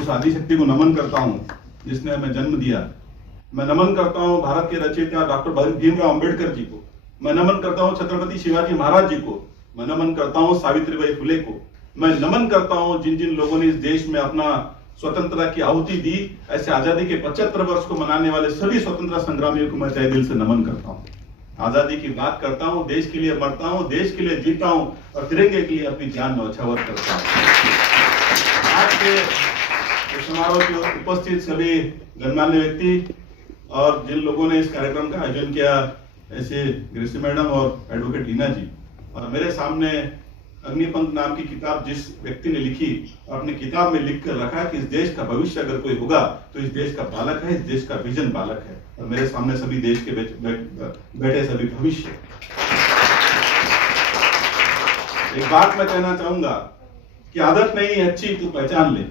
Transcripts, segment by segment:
उस आदिशक्ति को नमन करता हूँ जिसने हमें जन्म दिया। मैं नमन करता हूँ भारत के रचयिता डॉक्टर भीमराव अंबेडकर जी को। मैं नमन करता हूँ छत्रपति शिवाजी महाराज जी को। मैं नमन करता हूँ सावित्रीबाई फुले को। मैं नमन करता हूँ जिन जिन लोगों ने इस देश में अपना स्वतंत्रता की आहुति दी। ऐसे आजादी के 75 वर्ष को मनाने वाले सभी स्वतंत्रता संग्रामियों को मैं तहे दिल से नमन करता हूँ। आजादी की बात करता हूँ, देश के लिए मरता हूँ, देश के लिए जीता हूँ और तिरंगे के लिए अपनी जान न्यौछावर करता हूँ। आज के समारोह में उपस्थित सभी गणमान्य व्यक्ति और जिन लोगों ने इस कार्यक्रम का आयोजन किया, ऐसे ग्रेसी मैडम और एडवोकेट लीना जी, और मेरे सामने अग्निपंख नाम की किताब जिस व्यक्ति ने लिखी, अपनी किताब में लिख कर रखा कि इस देश का भविष्य अगर कोई होगा तो इस देश का बालक है, इस देश का विजन बालक है। और मेरे सामने सभी देश के बैठे सभी भविष्य। एक बात मैं कहना चाहूंगा कि आदत नहीं अच्छी तो पहचान ले।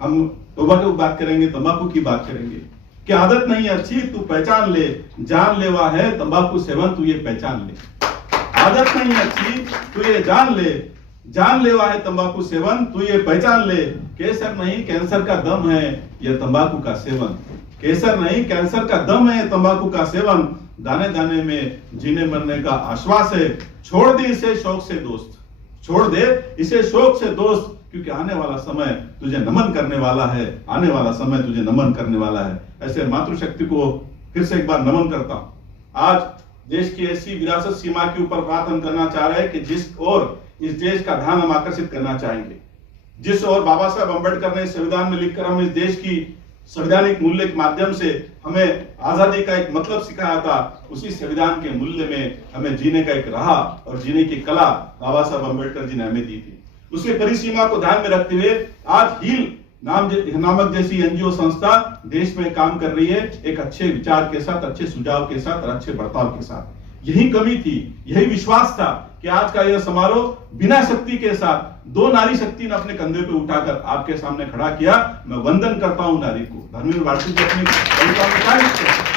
हम तंबाकू की बात करेंगे, तंबाकू की बात करेंगे कि आदत नहीं अच्छी तू पहचान ले, जानलेवा है तंबाकू सेवन तू ये पहचान ले। आदत नहीं अच्छी तू ये जान ले, जानलेवा है तंबाकू सेवन तू ये पहचान ले। केसर नहीं कैंसर का दम है यह तंबाकू का सेवन। केसर नहीं कैंसर का दम है तंबाकू का सेवन। दाने दाने में जीने मरने का आश्वास है। छोड़ दे इसे शौक से दोस्त, छोड़ दे इसे शौक से दोस्त, क्योंकि आने वाला समय तुझे नमन करने वाला है, आने वाला समय तुझे नमन करने वाला है। ऐसे मातृशक्ति को फिर से एक बार नमन करता हूं। आज देश की ऐसी विरासत सीमा के ऊपर बात हम करना चाह रहे हैं कि जिस ओर इस देश का ध्यान हम आकर्षित करना चाहेंगे, जिस ओर बाबा साहब अम्बेडकर ने संविधान में लिखकर हम इस देश की संवैधानिक मूल्य के माध्यम से हमें आजादी का एक मतलब सिखाया था, उसी संविधान के मूल्य में हमें जीने का एक राह और जीने की कला बाबा साहब अम्बेडकर जी ने हमें दी थी। उसके परिसीमा को ध्यान में रखते हुए आज हील नामक जैसी एनजीओ संस्था देश में काम कर रही है, एक अच्छे विचार के साथ, अच्छे सुझाव के साथ और अच्छे बर्ताव के साथ। यही कमी थी, यही विश्वास था कि आज का यह समारोह बिना शक्ति के साथ दो नारी शक्ति ने अपने कंधे पे उठाकर आपके सामने खड़ा किया। मैं वंदन करता हूं नारी को। धर्मेंद्र भारती जी अपनी कविताओं में क्या लिखते हैं?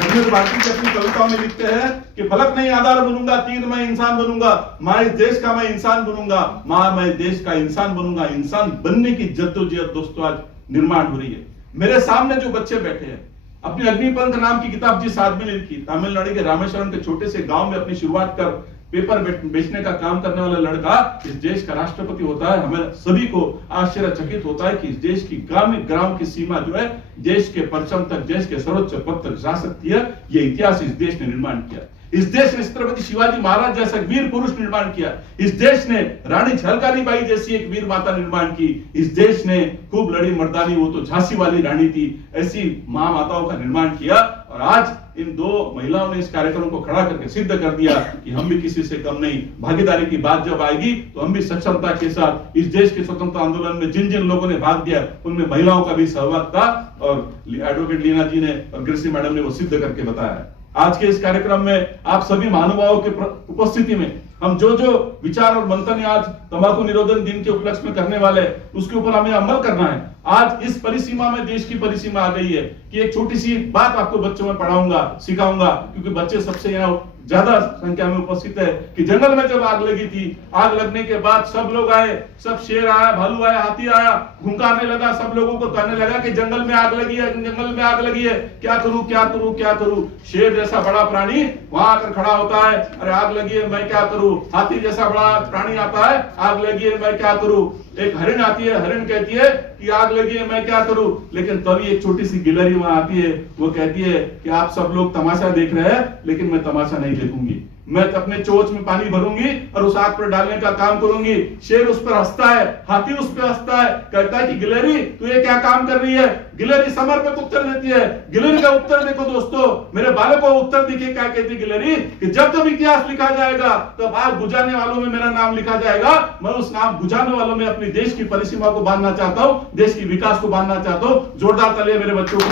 धर्मेंद्र भारती जी अपनी कविताओं में लिखते हैं कि फलक नहीं आधार बनूंगा, तीर मैं इंसान बनूंगा, माँ इस देश का मैं इंसान बनूंगा, माँ मैं देश का इंसान बनूंगा। इंसान बनने की जद्दोजहद दोस्तों आज निर्माण हो रही है। मेरे सामने जो बच्चे बैठे हैं, अपनी अग्निपंख नाम की किताब जिस आदमी ने लिखी, तमिलनाडु के रामेश्वरम के छोटे से गांव में अपनी शुरुआत कर पेपर बेचने का काम करने वाला लड़का इस देश का राष्ट्रपति होता है। हमें सभी को आश्चर्यचकित होता है कि इस देश की ग्राम की सीमा जो है देश के परचम तक, देश के सर्वोच्च पद तक जा सकती है। ये इतिहास इस देश ने निर्माण किया। इस देश ने छत्रपति शिवाजी महाराज जैसा वीर पुरुष निर्माण किया। इस देश ने रानी झलकारी बाई जैसी एक वीर माता निर्माण की। इस देश ने खूब लड़ी मर्दानी, वो तो झांसी वाली रानी थी, ऐसी मां माताओं का निर्माण किया। और आज इन दो महिलाओं ने इस कार्यक्रम को खड़ा करके सिद्ध कर दिया कि हम भी किसी से कम नहीं। भागीदारी की बात जब आएगी तो हम भी सक्षमता के साथ इस देश के स्वतंत्रता आंदोलन में जिन जिन लोगों ने भाग दिया उनमें महिलाओं का भी सहभाग था और एडवोकेट लीना जी ने और ग्रेसी मैडम ने वो सिद्ध करके बताया है। आज के इस कार्यक्रम में आप सभी महानुभावों के उपस्थिति में हम जो जो विचार और मंथन आज तंबाकू निरोधन दिन के उपलक्ष्य में करने वाले उसके ऊपर हमें अमल करना है। आज इस परिसीमा में देश की परिसीमा आ गई है कि एक छोटी सी बात आपको बच्चों में पढ़ाऊंगा, सिखाऊंगा, क्योंकि बच्चे सबसे यहाँ ज्यादा संख्या में उपस्थित है कि जंगल में जब आग लगी थी, आग लगने के बाद सब लोग आए, सब शेर आया, भालू आया, हाथी आया, हुंकारने लगा, सब लोगों को कहने लगा कि जंगल में आग लगी है, जंगल में आग लगी है, क्या करूं क्या करूं क्या करूं। शेर जैसा बड़ा प्राणी वहां आकर खड़ा होता है, अरे आग लगी है मैं क्या करूं। हाथी जैसा बड़ा प्राणी आता है, आग लगी है मैं क्या करूं। एक हरिण आती है, हरिण कहती है कि आग लगी है मैं क्या करूं। लेकिन तभी एक छोटी सी गिलहरी वहां आती है, वो कहती है कि आप सब लोग तमाशा देख रहे हैं लेकिन मैं तमाशा नहीं देखूंगी, मैं अपने चोंच में पानी भरूंगी और उस आग पर डालने का काम करूंगी। शेर उस पर हंसता है, हाथी उस पर हंसता है, कहता है कि गिलहरी तू ये क्या काम कर रही है। गिलहरी समर्पित उत्तर देती है। गिलहरी का उत्तर देखो दोस्तों, मेरे बालकों को उत्तर दिखे क्या कहती गिलहरी कि जब जब इतिहास लिखा जाएगा तब आग बुझाने वालों में मेरा नाम लिखा जाएगा। मैं उस नाम बुझाने वालों में अपनी देश की परिसीमा को बांधना चाहता हूं, देश की विकास को बांधना चाहता हूं। जोरदार तालियां मेरे बच्चों को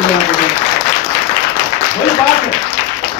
वही बात है,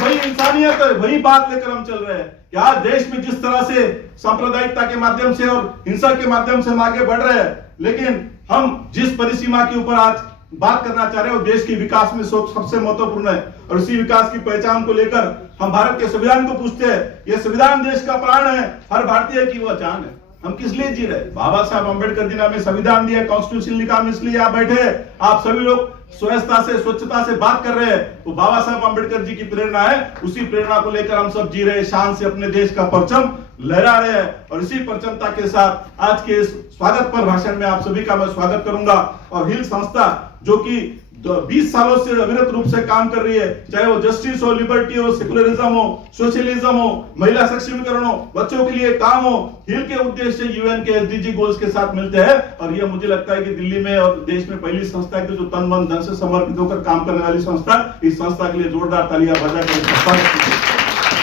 वही इंसानियत है, वही बात लेकर हम चल रहे हैं कि आज देश में जिस तरह से सांप्रदायिकता के माध्यम से और हिंसा के माध्यम से हम आगे बढ़ रहे हैं, लेकिन हम जिस परिसीमा के ऊपर आज बात करना चाह रहे हैं वो देश के विकास में सबसे महत्वपूर्ण है। और उसी विकास की पहचान को लेकर हम भारत के संविधान को पूछते हैं। यह संविधान देश का प्राण है, हर भारतीय की वह जान है। हम किस लिए जी रहे? बाबा साहब अंबेडकर जी ने हमें संविधान दिया, कॉन्स्टिट्यूशन लिखा, हम इसलिए आप बैठे हैं। आप सभी लोग स्वच्छता से बात कर रहे हैं, तो बाबा साहब अंबेडकर जी की प्रेरणा है। उसी प्रेरणा को लेकर हम सब जी रहे, शान से अपने देश का परचम लहरा रहे हैं। और इसी परचमता के साथ आज के इस स्वागत पर भाषण में आप सभी का मैं स्वागत करूंगा। और हिल संस्था जो कि 20 सालों से अविरत रूप से काम कर रही है, चाहे वो जस्टिस हो, लिबर्टी हो, सेकुलरिज्म हो, सोशलिज्म हो, महिला सशक्तिकरण हो, बच्चों के लिए काम हो, हिल के उद्देश्य यूएन के एसडीजी गोल्स के साथ मिलते हैं। और ये मुझे लगता है कि दिल्ली में और देश में पहली संस्था है जो तन मन धन से समर्पित होकर काम करने वाली संस्था। इस संस्था के लिए जोरदार तालियां बजाकर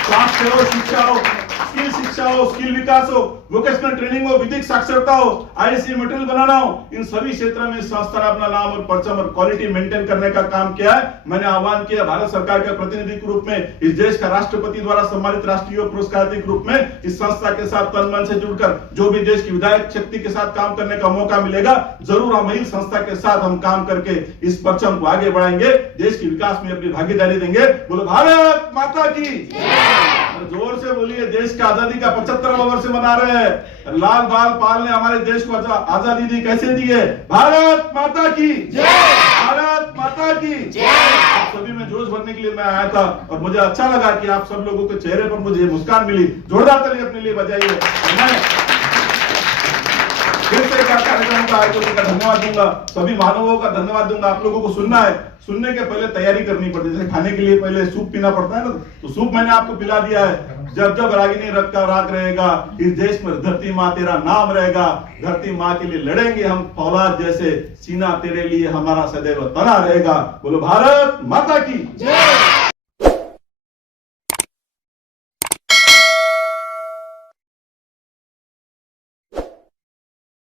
स्वास्थ्य हो, शिक्षा हो, स्किल शिक्षा हो, स्किल विकास हो, वोकेशनल ट्रेनिंग हो, विधिक साक्षरता हो, आईसी मटेरियल बनाना हो, इन सभी क्षेत्रों में संस्था ने अपना नाम और परचम और क्वालिटी मेंटेन करने का काम किया है। मैंने आह्वान किया भारत सरकार के प्रतिनिधि के रूप में, इस देश का राष्ट्रपति द्वारा सम्मानित राष्ट्रीय पुरस्कार के रूप में इस संस्था के साथ तन मन से जुड़कर जो भी देश की विधायक शक्ति के साथ काम करने का मौका मिलेगा, जरूर हम इस संस्था के साथ हम काम करके इस परचम को आगे बढ़ाएंगे, देश के विकास में अपनी भागीदारी देंगे। बोलो भारत माता की, जोर से बोलिए। देश का आजादी का 75वां वर्ष मना रहे हैं। लाल बाल पाल ने हमारे देश को आजादी दी, कैसे दी है? भारत माता की जय, भारत माता की जय। आप सभी में जोश भरने के लिए मैं आया था और मुझे अच्छा लगा कि आप सब लोगों के चेहरे पर मुझे मुस्कान मिली। जोरदार ताली अपने लिए बजाइए। फिर से कार्यक्रम का आयोजन का धन्यवाद दूंगा, सभी महानुभावों का धन्यवाद दूंगा। आप लोगों को सुनना है, सुनने के पहले तैयारी करनी पड़ती है। जैसे खाने के लिए पहले सूप पीना पड़ता है ना, तो सूप मैंने आपको पिला दिया है। जब जब रागिनी रक्त का राग रहेगा, इस देश में धरती माँ तेरा नाम रहेगा। धरती माँ के लिए लड़ेंगे हम फौलाद जैसे, सीना तेरे लिए हमारा सदैव तना रहेगा। बोलो भारत माता की जय।